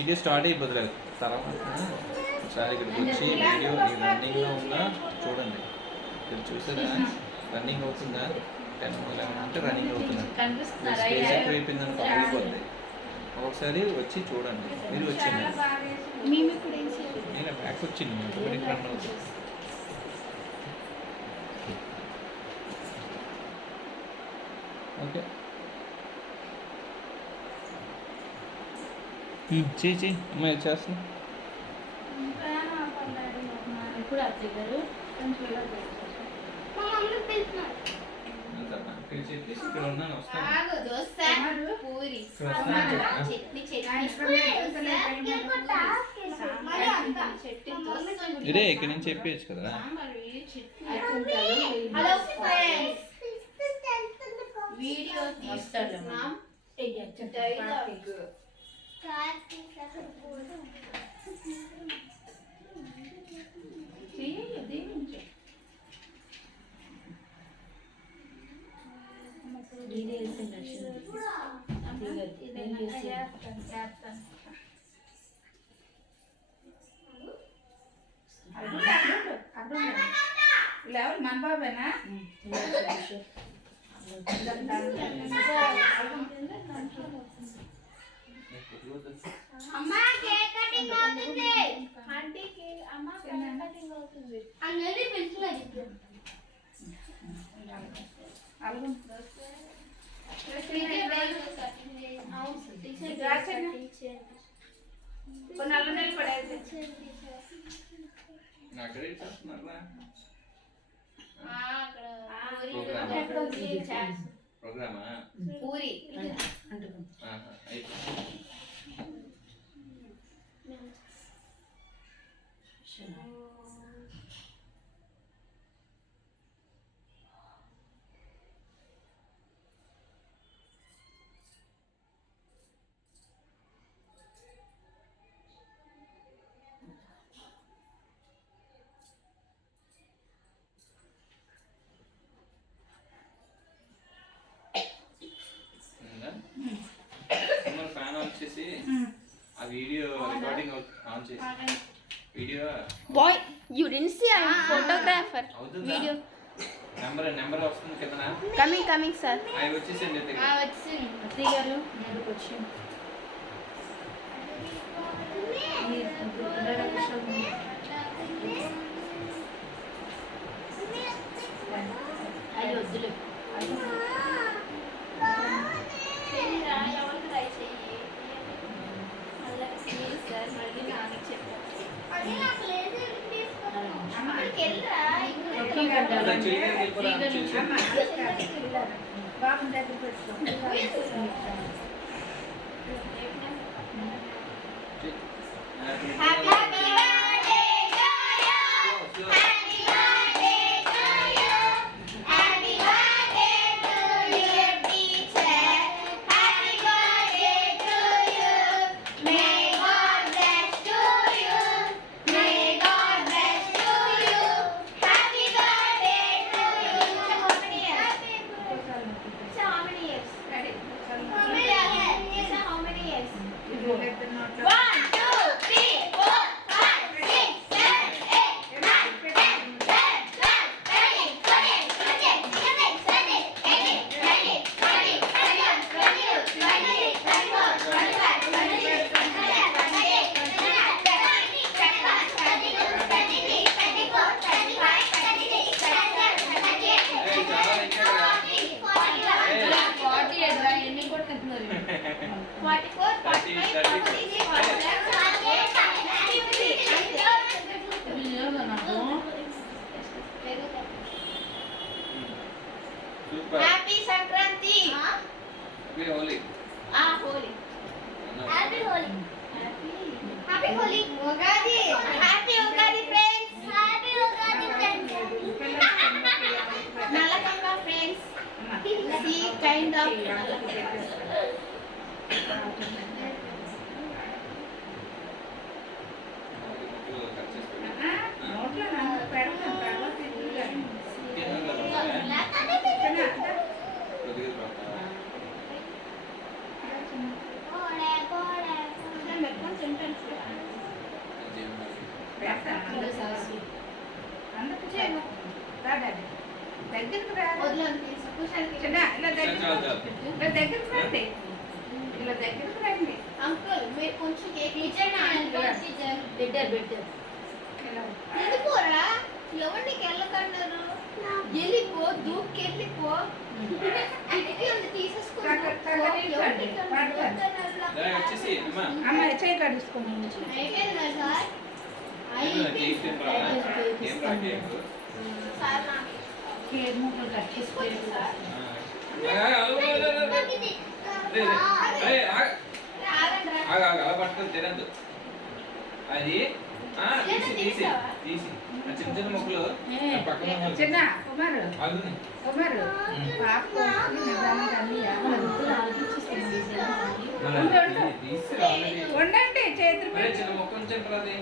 Video start అయిపోతుంది తర్వాత ఒకసారి ఇక్కడికి వచ్చి వీడియో రన్నింగ్లో ఉందా చూడండి. ఇక్కడ చూసారా రన్నింగ్ అవుతుందా? 10 11 అంటే రన్నింగ్ అవుతుంది. స్పేస్ ఎక్కువ అయిపోయిందని పగిలిపోతుంది. ఒకసారి వచ్చి చూడండి. మీరు వచ్చింది నేను బ్యాక్ వచ్చింది ఆటోమేటిక్ రన్ అవుతుంది. ఓకే చెయ్యి అమ్మాయి చేస్తున్నా. ఇప్పుడు అత్తయ్య గారు ఇక్కడ ఉన్నాను వస్తాను. ఇదే ఇక్కడ నుంచి చెప్పేయచ్చు కదా. వీడియో తీస్తున్నాం. ఎవరు మన బాబేనా? అమ్మా కేక్ కటింగ్ అవుతుంది. ఆంటీ కేక్ అమ్మా కేక్ కటింగ్ అవుతుంది. అన్నది పిలుచులేదు ఇప్పుడు. అల్లం టీచర్ బేగ్ కటింగ్ చేయి. అవును టీచర్ టీచర్. కొన్ని అల్లం నెల పడేది. నాకరే చేస్తున్నారా? అక్కడ ప్రోగ్రామా? పూరి అయిపోయింది. ఫ్యాన్ ఆన్ చేసి ఆ వీడియో రికార్డింగ్ ఆన్ చేసి video boy you didn't see I am photographer video number వస్తుంది కదా. Coming sir. అవి వచ్చేసింది వచ్చింది అత్తయ్య గారు నేను వచ్చాను. అయ్యి వద్దులే బాబు దగ్గర పెట్టుకో. Happy Sankranti. Happy Holi. Holi happy Holi happy Holi Ugadi happy Ugadi friends. Happy Ugadi friends. నల్లకంగా ఫ్రెండ్స్. సీ కైండ్ ఆఫ్ నోట్లో నన్ను పెడతాను తర్వాత ఇల్లు కొంచెం దగ్గరికి రా. వదలండి కూర్చోండి చిన్న ఇలా దగ్గరికి చాలు, చాలు. ఇలా దగ్గరికి రండి. ఇలా దగ్గరికి రండి. అంకుల్ మీరు కొంచెం కేక్ ఇచ్చేయండి అంకుల్ బెటర్ బెటర్ ఇలా వెళ్ళిపోరా ఎవరిని వెళ్ళకన్నారు వెళ్ళిపో దూకెళ్ళిపో ఇంటికి ఉంది తీసేసుకో వచ్చేసి అమ్మా అమ్మ చేయి కడుచుకోండి. అయిపోయిందా సార్ కేక్ తింటారా? ఏం రా కేక్? సార్ నా కేక్ ముక్కలు కట్ తీసుకోండి సార్ అలా పట్టుకొని తినద్దు అది తీసి తీసి తీసి ఆ చిన్న చిన్న ముక్కలు పక్కన చిన్న కుమారు ఆగుని. కుమారు పాప నిదానంగా అన్నీ మళ్ళీ తీసి ఆల్రెడీ ఉండండి చేతులు అరే చిన్న ముక్క ఉంచండి అది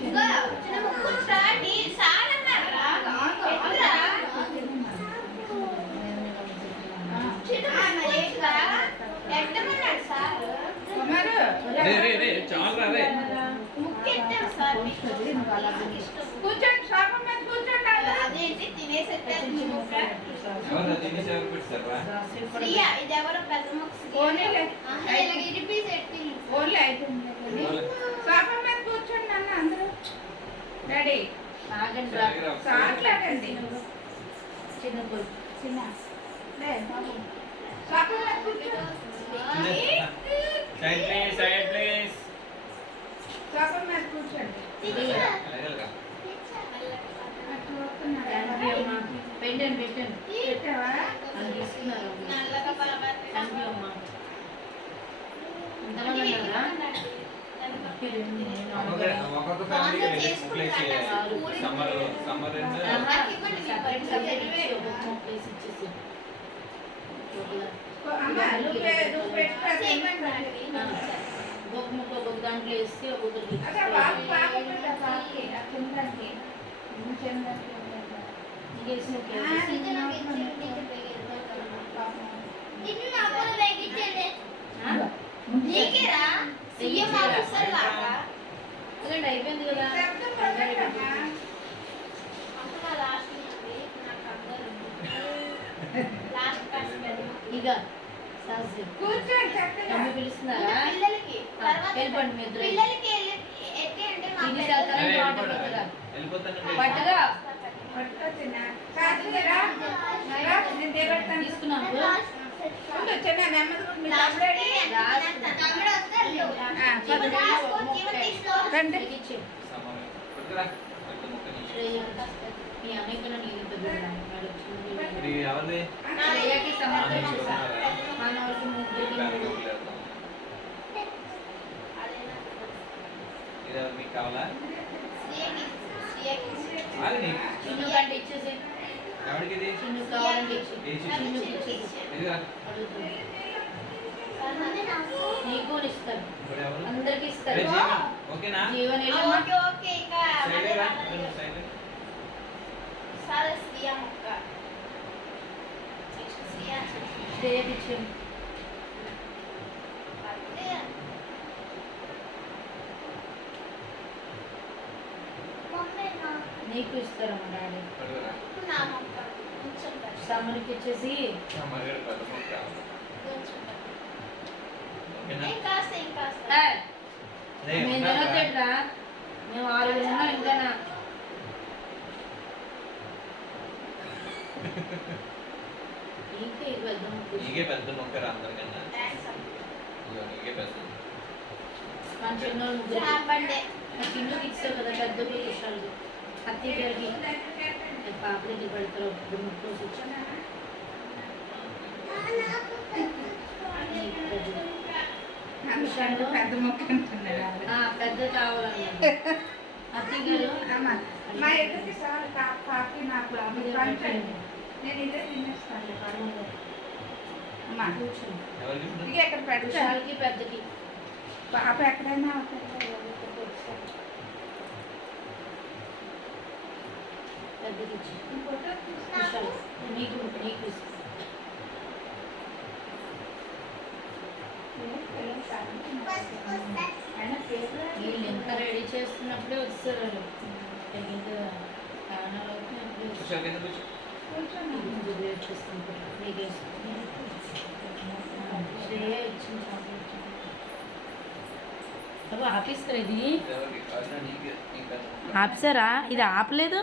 ఇంకా చిన్న ముక్కు స్టార్ట్ సార్ అన్నారా ఎట్లా చిన్న ఏట్లా ఎట్టమన్నాడు సార్ కుమారు రే రే రే చాలు రే ముక్కెట్టాడు సార్ కూర్చోండి శోభ మీద కూర్చోండి అదేంటి తినేసెట్టారు మీ ముక్క ఎవరు దీన్ని సేవ పెట్టారా ప్రియా ఇది ఎవరో పెద్ద ముక్క పోనీలే. ఇలా ఇరిపీస్ ఎట్టి ఓన్లీ అయిపోయింది శోభ మీద కూర్చోండి అన్న అందరూ డాడీ ఆగండి రా సాట్లాడండి చిన్న కొడుకు చిన్న లే బాబు శోభ మీద కూర్చో సైడ్ ప్లీజ్ సైడ్ ప్లీజ్ శోభ మీద కూర్చోండి అటు వస్తున్నాడు. పెట్టండి పెట్టండి పెట్టావా అని తీసుకున్నారు నల్లగా థ్యాంక్ యూ అమ్మా ఎంతమంది ఉన్నారా ఒక్కొక్క family place summer summer separate separate ఇచ్చి ఒక్కొక్క ప్లేస్ ఇచ్చేసి అమ్మ నువ్వు పెట్టుకో ఒక్కొక్క ముక్క ఒక్కొక్క దాంట్లో వేసి ఒక్కొక్కరికి అదే బాబు బాబు పెట్ట బాబుకి ఆ కిందకి కిందకి ఇంకేసి ఇన్ని నా కూడా వేగించండి నీకేరా సీఎం ఆఫీసర్ లాగా అదండి అయిపోయింది కదా శబ్దం పడకమ్మా. అంతా లాస్ట్ నుంచి నాకు అందరూ లాస్ట్ పర్సన్ ఇక సాసి కూర్చోండి చక్కగా మమ్మీ పిలుస్తున్నారా పిల్లలకి తర్వాత వెళ్ళిపోండి మీ ఇద్దరు పిల్లలకి ఎట్టి అంటే మా ఇది పిల్లలు సరదా ఆర్డర్ పెట్టరా వెళ్ళిపోతాను పట్టుగా పట్టుకొచ్చిన సాధ్యరా నేను దేవడతాను తీసుకున్నాము ఉండు చిన్న నెమ్మదిగా మీ తమ్ముడు తమ్ముడు వస్తారు ఇవ్వ తీసుకో ఇవ్వ తీసుకో రండి ఇచ్చి సమ్మర్ పట్టురా పెద్ద ముక్క నుంచి మీ అన్నయ్య కన్నా నీకు పెద్ద ఇది ఎవరిది శ్రేయకి సమర్థం మీకు చేశా ఉన్నారా? మన వాళ్ళకి ముగ్గురికి దానికి మూడు. వదిలేద్దాం. ఇది ఎవరు మీకు కావాలా అది నీకు చిన్ను కంటే ఇచ్చేసి ఎవరికి ఇది చిన్ను కావాలంటే ఇచ్చి ఏ చిన్ను? చిన్నుకి ఇచ్చేసి ఇదిగా అడుగుతుంది నీకు ఇస్తారు ఇప్పుడు ఎవరు అందరికి ఏ ఇస్తారు జీవన్ ఓకేనా జీవన్ ఓకే ఓకే ఇంకా సైడ్ రా సైడ్ సరే శ్రీయా మొక్క నెక్స్ట్ శ్రీయా శ్రేయకి ఇచ్చాము నీకు ఇస్తారమ్మ డాడీ పట్టుకురా నా మొక్క కొంచెం సమ్మర్కి ఇచ్చేసి సమ్మర్ గారు పెద్ద ముక్క ఓకేనా ఇంకాస్త ఇంకాస్త ఏయ్, అదే మేము ఉన్నారా? తినొచ్చేట్రా మేము 6 ఉన్నాం ఇంకా ఇంకే వెళ్దాం నీకే పెద్ద ముక్క రా అందరికన్నా థ్యాంక్స్ ఇదిగో నీకే పెద్ద మన చిన్నోళ్ళు ముగ్గురు చెప్పండి మా చిన్నుకి ఇస్తావు కదా పెద్ద విషయాలు అత్తయ్య గారికి పాపలకి పెడతారు ఇప్పుడు ముక్కలు ఇచ్చాను అందుకని పెద్ద మొక్క అంటున్నాడు పెద్ద కావాలన్నారు అత్తయ్య గారు అమ్మ మా ఇద్దరికి సార్ కాఫీ నాకు పంచండి నేను ఇదే తినేస్తాను పర్వాలేదు అమ్మా కూర్చోండి ఎవరికి ఇప్పుడు? ఇక ఎక్కడ పెడతాను విశాల్కి పెద్దకి పాప ఎక్కడైనా పెద్దకి ఇచ్చి విశాల్ నీకు నీకు ఇస్తా వీళ్ళు ఎంత రెడీ చేస్తున్నప్పుడే వస్తారు వాళ్ళు ఇంకా చానల్ అవుతుంది అప్పుడు విశాఖ కింద కూర్చో. కూర్చోండి. వేట్ చేసుకుంటారు నీకేసుకుని శ్రేయ ఇచ్చింది చాక్లెట్ అబ్బా ఆఫీస్ కదా ఇది ఎవరికి? అరుణ నీకే, నీకు కాదు. ఆఫీసరా ఇది ఆపలేదు